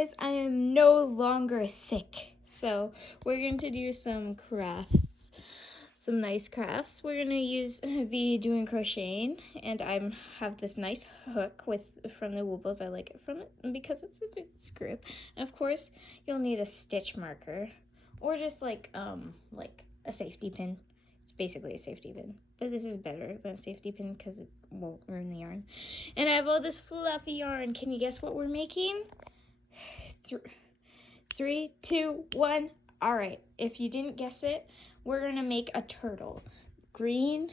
guys, I am no longer sick. So we're going to do some crafts, some nice crafts. We're going to be doing crocheting, and I have this nice hook from the Woobles. I like it from it because it's a big screw. And of course, you'll need a stitch marker or just like a safety pin. It's basically a safety pin, but this is better than a safety pin because it won't ruin the yarn. And I have all this fluffy yarn. Can you guess what we're making? 3, 2, 1. All right, if you didn't guess it, we're gonna make a turtle. Green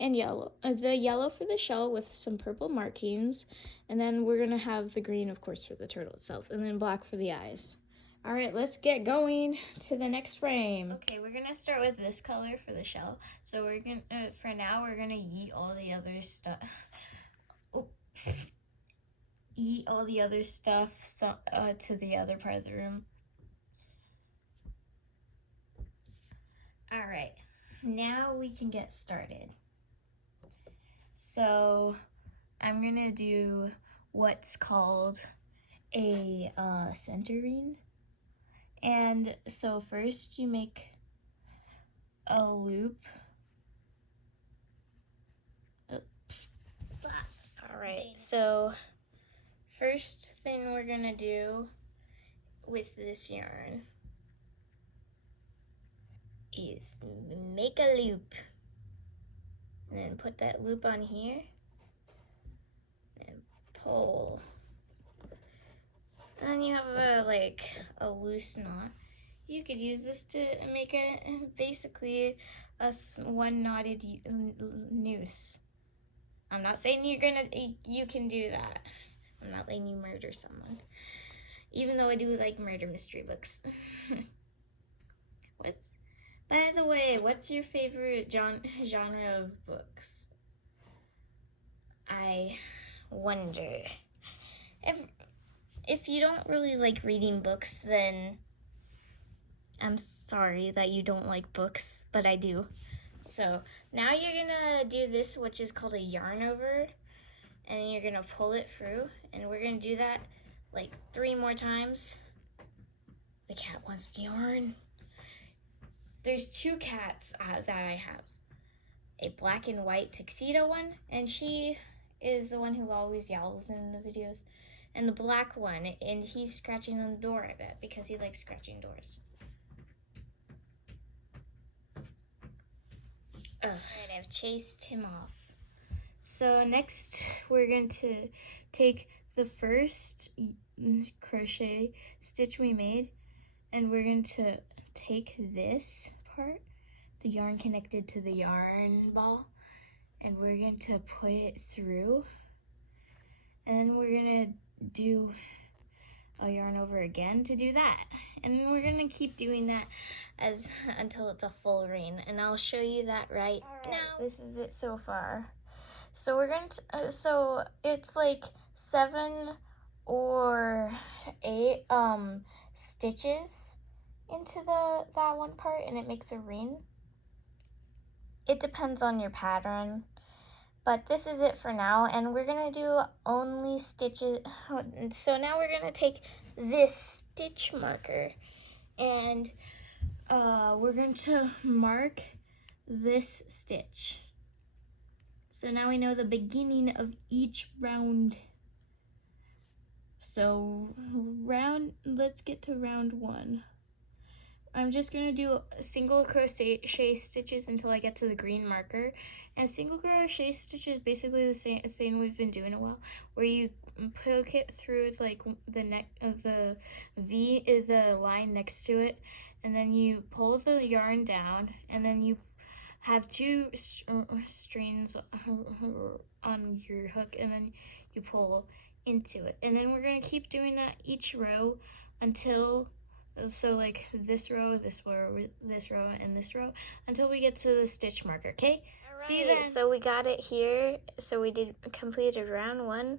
and yellow. The yellow for the shell with some purple markings, and then we're gonna have the green, of course, for the turtle itself, and then black for the eyes. All right, let's get going to the next frame. Okay, we're gonna start with this color for the shell. So we're gonna, for now, we're gonna yeet all the other stuff. Oh. Eat all the other stuff to the other part of the room. All right, now we can get started. So I'm gonna do what's called a centering. And so first you make a loop. Oops. All right, so first thing we're gonna do with this yarn is make a loop. And then put that loop on here and pull. And then you have a loose knot. You could use this to make basically one knotted noose. I'm not saying you can do that. I'm not letting you murder someone. Even though I do like murder mystery books. By the way, what's your favorite genre of books? I wonder. If you don't really like reading books, then I'm sorry that you don't like books, but I do. So now you're gonna do this, which is called a yarn over, and you're gonna pull it through, and we're gonna do that like 3 more times. The cat wants to yarn. There's 2 cats that I have. A black and white tuxedo one, and she is the one who always yowls in the videos. And the black one, and he's scratching on the door, I bet, because he likes scratching doors. Alright, I've chased him off. So next, we're going to take the first crochet stitch we made, and we're going to take this part, the yarn connected to the yarn ball, and we're going to put it through, and then we're going to do a yarn over again to do that, and then we're gonna keep doing that until it's a full ring, and I'll show you that right now. This is it so far. So we're going to so it's like 7 or 8 stitches into that one part, and it makes a ring. It depends on your pattern. But this is it for now, and we're gonna do only stitches. So now we're gonna take this stitch marker, and we're going to mark this stitch. So now we know the beginning of each round. So let's get to round 1. I'm just gonna do single crochet stitches until I get to the green marker. And single crochet stitch is basically the same thing we've been doing a while, where you poke it through like the neck of the V, the line next to it, and then you pull the yarn down, and then you have 2 strings on your hook, and then you pull into it. And then we're gonna keep doing that each row until, so like this row, this row, this row, and this row, until we get to the stitch marker, okay? Right. See you then. So we got it here. So we completed round 1.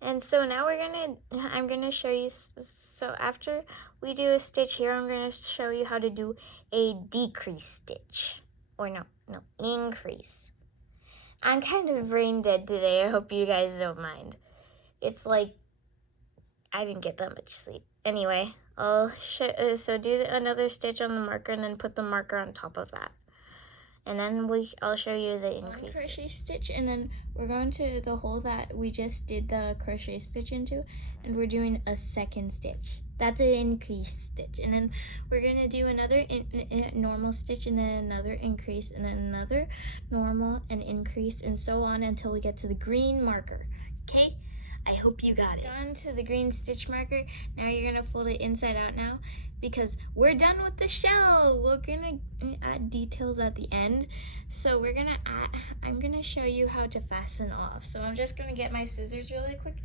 And so now I'm gonna show you, so after we do a stitch here, I'm gonna show you how to do a decrease stitch. Or no, increase. I'm kind of brain dead today. I hope you guys don't mind. It's like I didn't get that much sleep. Anyway, I'll so do another stitch on the marker and then put the marker on top of that. And then I'll show you the increase crochet stitch, and then we're going to the hole that we just did the crochet stitch into, and we're doing a second stitch. That's an increase stitch, and then we're gonna do another normal stitch, and then another increase, and then another normal and increase, and so on until we get to the green marker. Okay, I hope you got it. Gone to the green stitch marker. Now you're gonna fold it inside out now, because we're done with the shell. We're gonna add details at the end. So I'm gonna show you how to fasten off. So I'm just gonna get my scissors really quick.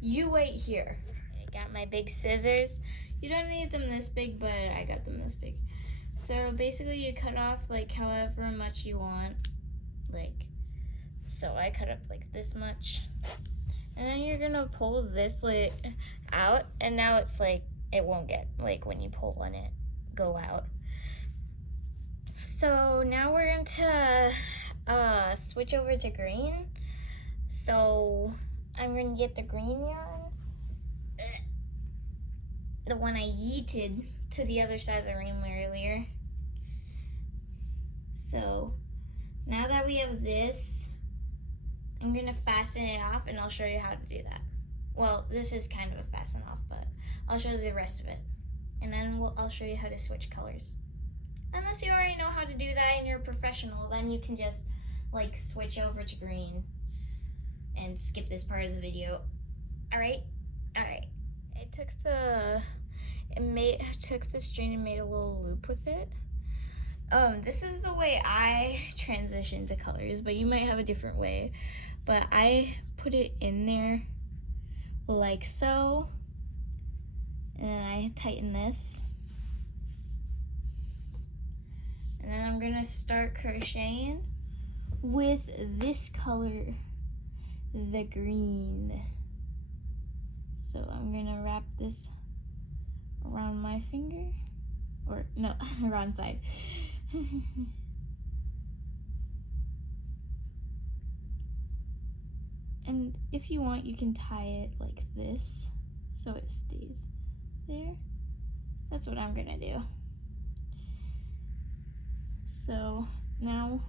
You wait here. I got my big scissors. You don't need them this big, but I got them this big. So basically you cut off like however much you want. Like, so I cut up like this much. And then you're gonna pull this out, and now it's like, it won't get, like when you pull on it, go out. So now we're going to switch over to green. So I'm going to get the green yarn, the one I yeeted to the other side of the room earlier. So now that we have this, I'm going to fasten it off, and I'll show you how to do that. Well, this is kind of a fasten off, but I'll show you the rest of it. And then I'll show you how to switch colors. Unless you already know how to do that and you're a professional, then you can just like switch over to green and skip this part of the video. All right. I took the string and made a little loop with it. This is the way I transition to colors, but you might have a different way. But I put it in there like so, and then I tighten this. And then I'm gonna start crocheting with this color, the green. So I'm gonna wrap this around my finger, or no, wrong side. And if you want, you can tie it like this so it stays there. That's what I'm gonna do. So now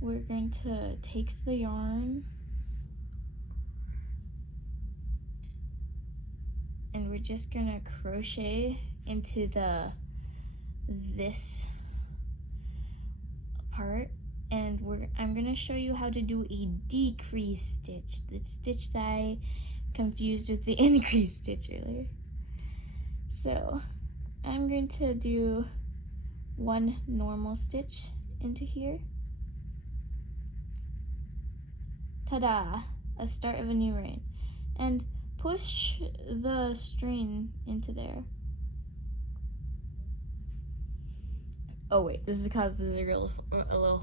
we're going to take the yarn and we're just gonna crochet into this part, and I'm gonna show you how to do a decrease stitch, the stitch that I confused with the increase stitch earlier. So I'm going to do one normal stitch into here. Ta-da! A start of a new reign. And push the string into there. Oh wait, this causes a little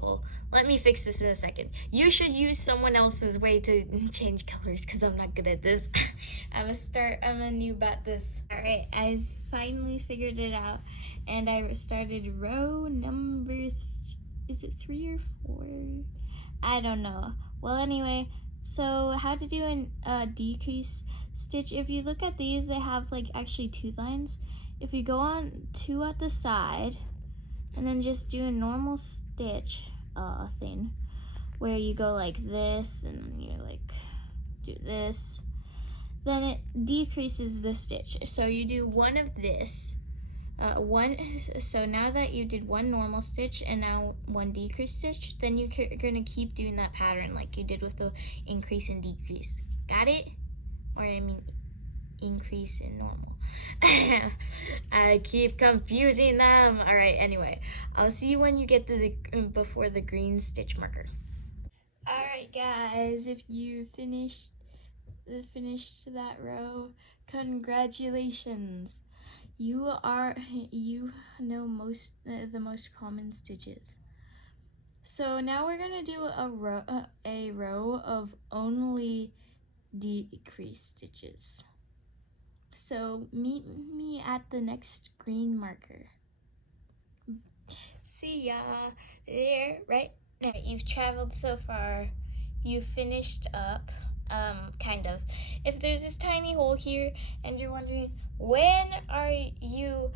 hole. Let me fix this in a second. You should use someone else's way to change colors, because I'm not good at this. I'm a noob at this. Alright, I finally figured it out, and I started row number, is it 3 or 4? I don't know. Well, anyway, so how to do a decrease stitch. If you look at these, they have like actually 2 lines. If you go on 2 at the side, and then just do a normal stitch thing where you go like this, and then you like do this, then it decreases the stitch. So you do one of this, so now that you did one normal stitch and now one decrease stitch, then you're gonna keep doing that pattern like you did with the increase and decrease. Got it? Or I mean increase and normal. I keep confusing them. All right, anyway, I'll see you when you get to before the green stitch marker. All right, guys, if you finished that row, congratulations. You know the most common stitches. So now we're gonna do a row of only decrease stitches. So meet me at the next green marker. See ya there, right now. You've traveled so far. You've finished up. kind of. If there's this tiny hole here and you're wondering, when are you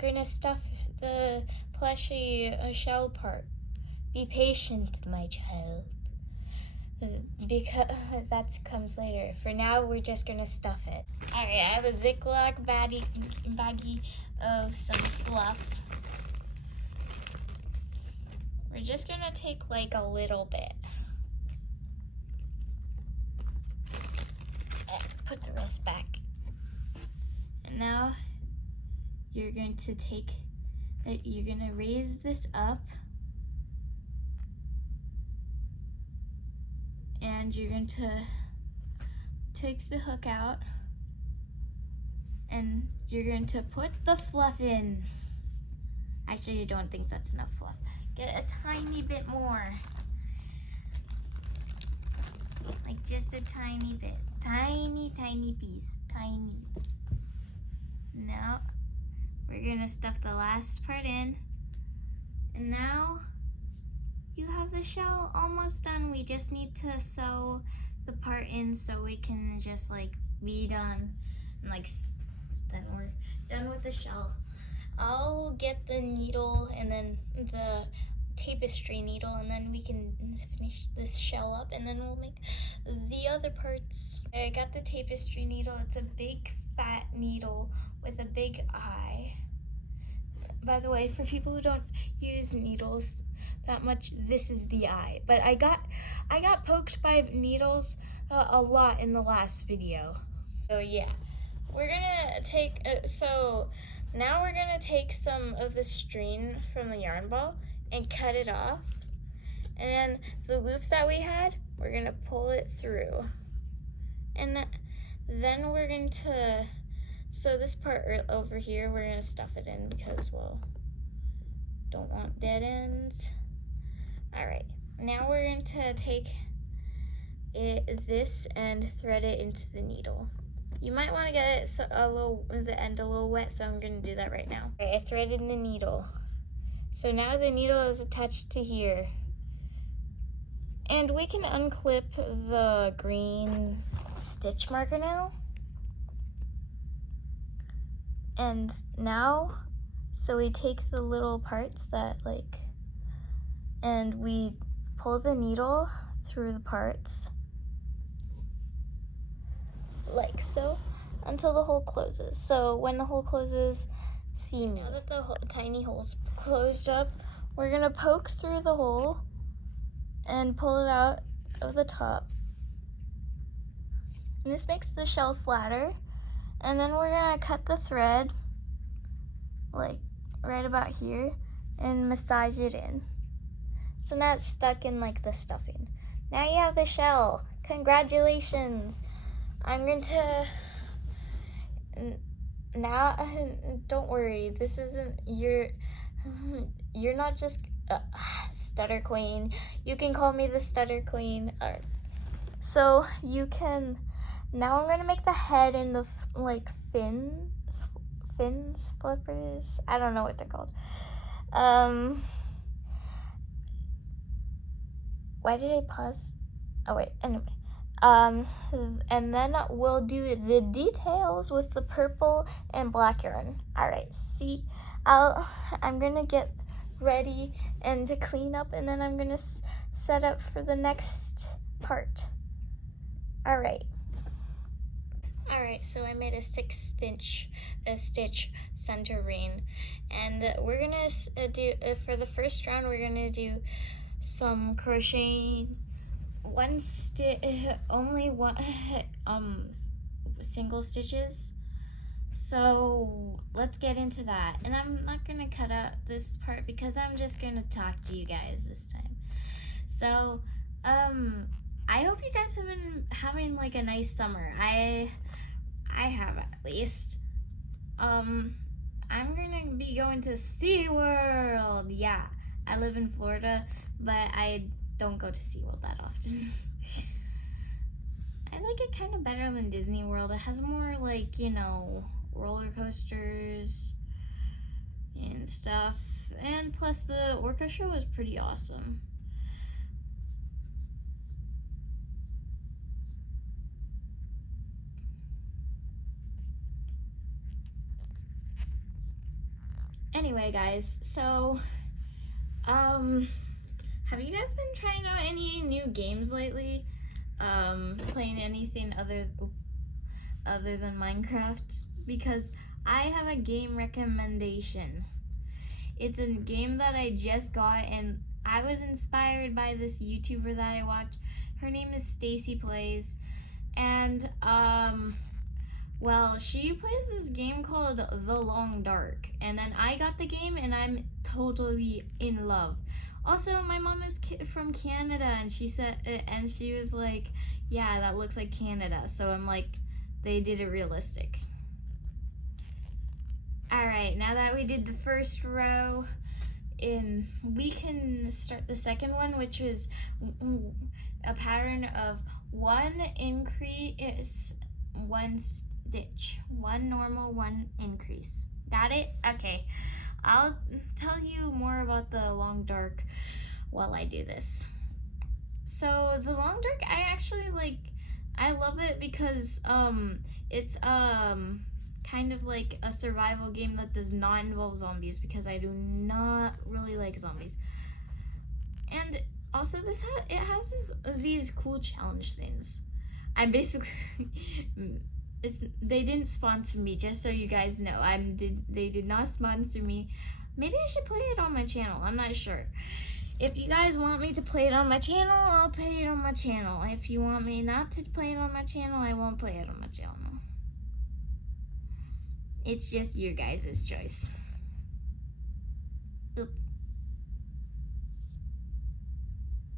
gonna stuff the plushy shell part? Be patient, my child. Because that comes later. For now, we're just gonna stuff it. Alright, I have a Ziploc baggie of some fluff. We're just gonna take like a little bit. Put the rest back. And now you're going to you're gonna raise this up. And you're going to take the hook out. And you're going to put the fluff in. Actually, I don't think that's enough fluff. Get a tiny bit more. Like just a tiny bit. Tiny, tiny piece. Tiny. Now, we're gonna stuff the last part in. And now, you have the shell almost done. We just need to sew the part in so we can just like be done. And like, then we're done with the shell. I'll get the needle and then the tapestry needle, and then we can finish this shell up, and then we'll make the other parts. I got the tapestry needle. It's a big fat needle with a big eye. By the way, for people who don't use needles that much, this is the eye. But I got poked by needles a lot in the last video. So yeah, we're gonna take so now we're gonna take some of the string from the yarn ball and cut it off, and then the loop that we had, we're gonna pull it through, and then we're going to sew this part over here. We're gonna stuff it in because, well, don't want dead ends. All right, now we're going to take this and thread it into the needle. You might want to get it the end a little wet, so I'm going to do that right now. All right, I threaded the needle. So now the needle is attached to here. And we can unclip the green stitch marker now. And now, so we take the little parts that and we pull the needle through the parts like so until the hole closes. So when the hole closes, see me. Now that the tiny hole's closed up, we're gonna poke through the hole and pull it out of the top. And this makes the shell flatter. And then we're gonna cut the thread like right about here and massage it in. So now it's stuck in like the stuffing. Now you have the shell. Congratulations. I'm going to, now, don't worry, this isn't, you're not just stutter queen. You can call me the stutter queen. So you can, now I'm going to make the head and the fins, flippers, I don't know what they're called. Why did I pause? Oh wait, anyway. And then we'll do the details with the purple and black yarn. All right, see, I'm gonna get ready and to clean up, and then I'm gonna set up for the next part. All right. All right, so I made a 6-stitch center ring, and we're gonna do for the first round. We're gonna do some crocheting. Only one single stitches. So let's get into that. And I'm not gonna cut out this part because I'm just gonna talk to you guys this time. So I hope you guys have been having like a nice summer. I have, at least. I'm gonna be going to SeaWorld. Yeah, I live in Florida, but I don't go to SeaWorld that often. I like it kind of better than Disney World. It has more like, you know, roller coasters and stuff. And plus the orchestra was pretty awesome. Anyway, guys, so have you guys been trying out any new games lately? Playing anything other than Minecraft? Because I have a game recommendation. It's a game that I just got, and I was inspired by this YouTuber that I watch. Her name is Stacy Plays, and well, she plays this game called The Long Dark, and then I got the game, and I'm totally in love. Also, my mom is from Canada, and she said, and she was like, "Yeah, that looks like Canada." So I'm like, they did it realistic. All right, now that we did the first row, we can start the second one, which is a pattern of one increase, one stitch, one normal, one increase. Got it? Okay. I'll tell you more about the long dark while I do this. So the long dark, I love it because it's kind of like a survival game that does not involve zombies, because I do not really like zombies. And also it has these cool challenge things. I'm basically they didn't sponsor me, just so you guys know. They did not sponsor me. Maybe I should play it on my channel. I'm not sure. If you guys want me to play it on my channel, I'll play it on my channel. If you want me not to play it on my channel, I won't play it on my channel. It's just your guys' choice. Oop.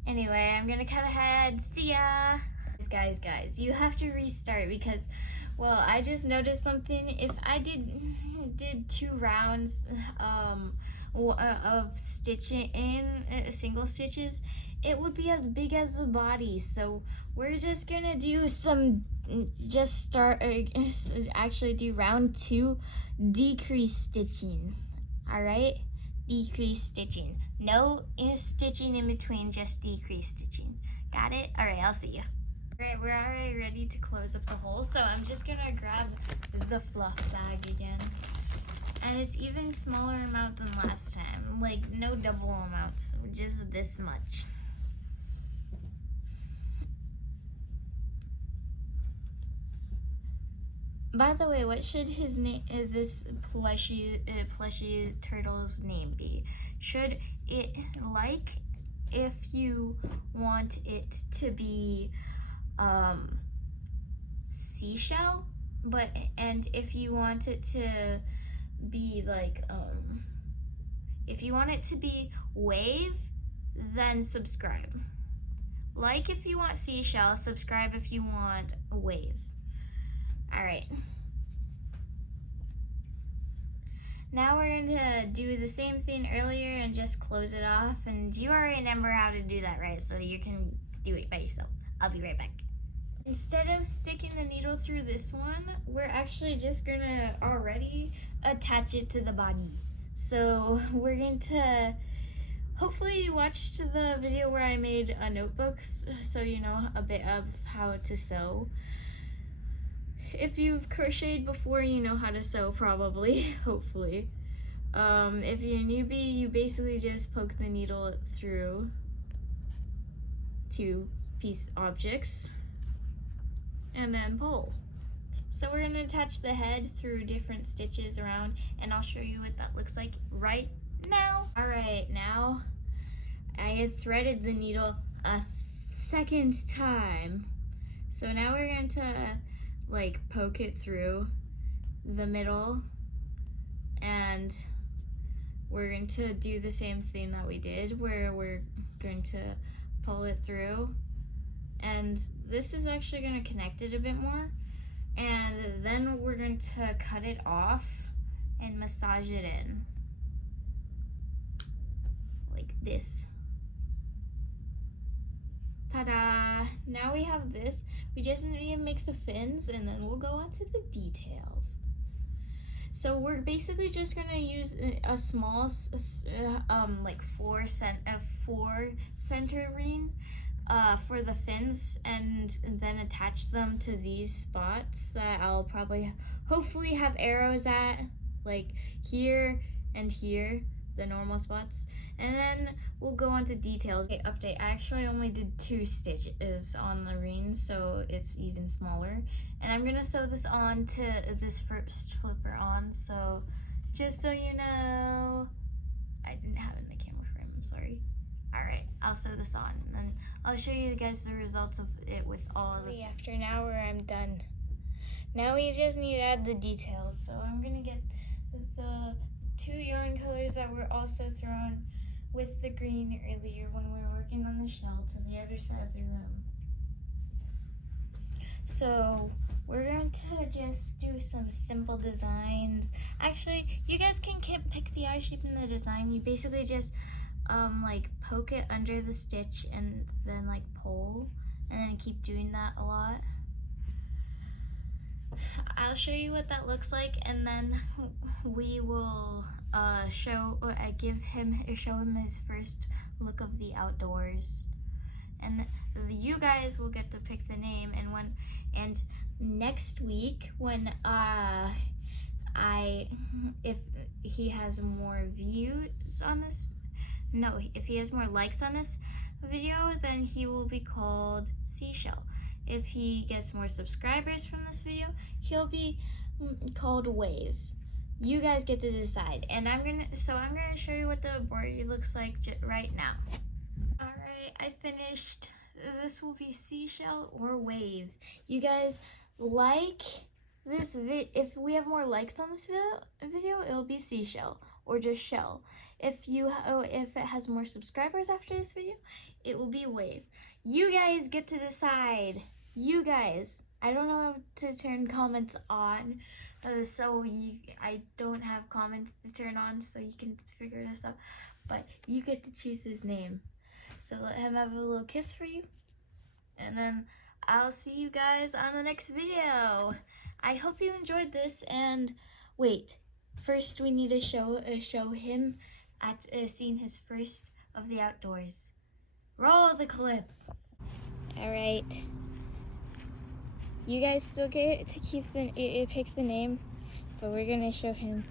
Anyway, I'm gonna cut ahead. See ya! Guys, you have to restart because, well, I just noticed something. If I did 2 rounds of stitching in single stitches, it would be as big as the body. So we're just gonna do actually do round 2 decrease stitching. All right, decrease stitching. No stitching in between, just decrease stitching. Got it? All right, I'll see you. Alright, we're already ready to close up the hole, so I'm just gonna grab the fluff bag again. And it's even smaller amount than last time. Like, no double amounts, just this much. By the way, what should his name, this plushy turtle's name be? Should it, like, if you want it to be seashell, and if you want it to be like if you want it to be wave, then subscribe. Like if you want seashell, subscribe if you want a wave. All right, now we're going to do the same thing earlier and just close it off, and you already remember how to do that, right? So you can do it by yourself. I'll be right back. Instead of sticking the needle through this one, we're actually just gonna already attach it to the body. So we're going to, hopefully you watched the video where I made a notebook, so you know a bit of how to sew. If you've crocheted before, you know how to sew probably, hopefully. If you're a newbie, you basically just poke the needle through 2 piece objects and then pull. So we're going to attach the head through different stitches around, and I'll show you what that looks like right now. All right, now I had threaded the needle a second time. So now we're going to like poke it through the middle, and we're going to do the same thing that we did, where we're going to pull it through, and this is actually going to connect it a bit more, and then we're going to cut it off and massage it in like this. Ta-da! Now we have this. We just need to make the fins, and then we'll go on to the details. So we're basically just gonna use a small, like 4 center ring for the fins, and then attach them to these spots that I'll probably, hopefully have arrows at, like here and here, the normal spots. And then we'll go on to details. Okay, update. I actually only did 2 stitches on the reins, so it's even smaller. And I'm gonna sew this on to this first flipper on, so just so you know, I didn't have it in the camera frame, I'm sorry. Alright, I'll sew this on, and then I'll show you guys the results of it with all of the... After an hour, I'm done. Now we just need to add the details. So I'm gonna get the 2 yarn colors that were also thrown with the green earlier when we were working on the shell to the other side of the room. So we're going to just do some simple designs. Actually, you guys can pick the eye shape in the design. You basically just like poke it under the stitch and then like pull, and then keep doing that a lot. I'll show you what that looks like, and then we will show him his first look of the outdoors, and you guys will get to pick the name. And next week when if he has more views on this, no, if he has more likes on this video, then he will be called Seashell. If he gets more subscribers from this video, he'll be called Wave. You guys get to decide. And I'm gonna show you what the board looks like right now. All right, I finished. This will be Seashell or Wave. You guys like this if we have more likes on this video, it'll be Seashell or just Shell. If it has more subscribers after this video, it will be Wave. You guys get to decide. You guys, I don't know how to turn comments on, so I don't have comments to turn on, so you can figure this out. But you get to choose his name. So let him have a little kiss for you, and then I'll see you guys on the next video. I hope you enjoyed this, and wait, first we need to show him at seeing his first of the outdoors. Roll the clip. All right. You guys still get to pick the name, but we're gonna show him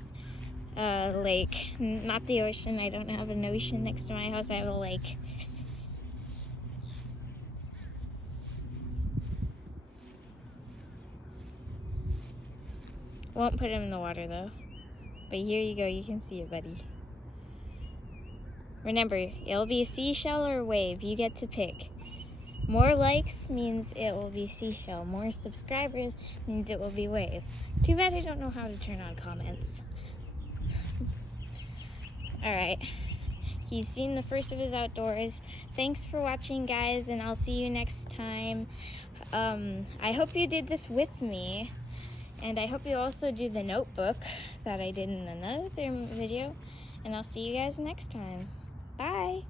a lake, not the ocean. I don't have an ocean next to my house. I have a lake. Won't put him in the water though. But here you go. You can see it, buddy. Remember, it'll be Seashell or Wave. You get to pick. More likes means it will be Seashell. More subscribers means it will be Wave. Too bad I don't know how to turn on comments. Alright. He's seen the first of his outdoors. Thanks for watching, guys, and I'll see you next time. I hope you did this with me. And I hope you also do the notebook that I did in another video. And I'll see you guys next time. Bye!